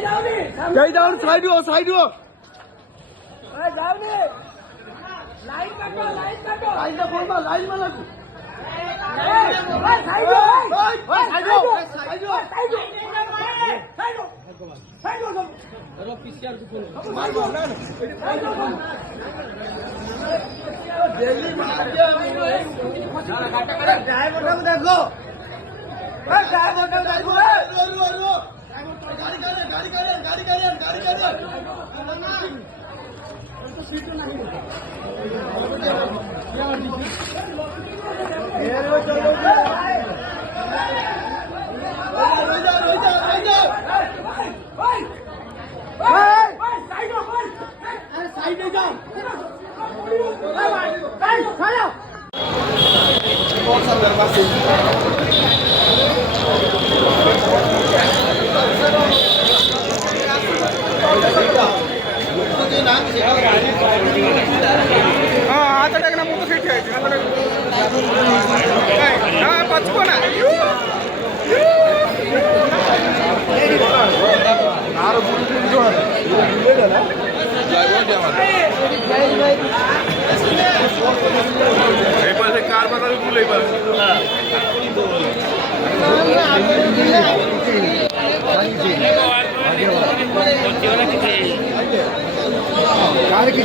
जय जाओ साइड हो साइड हो लाइन काटो लाइन काटो लाइन में बोल लाइन में लगू साइड हो साइड हो साइड हो साइड हो अरे पीसीआर को फोन मार दो दिल्ली मार के ड्राइवर को देखो ड्राइवर को देखो रो गाड़ी करे सीट नहीं कार बना भूल कार की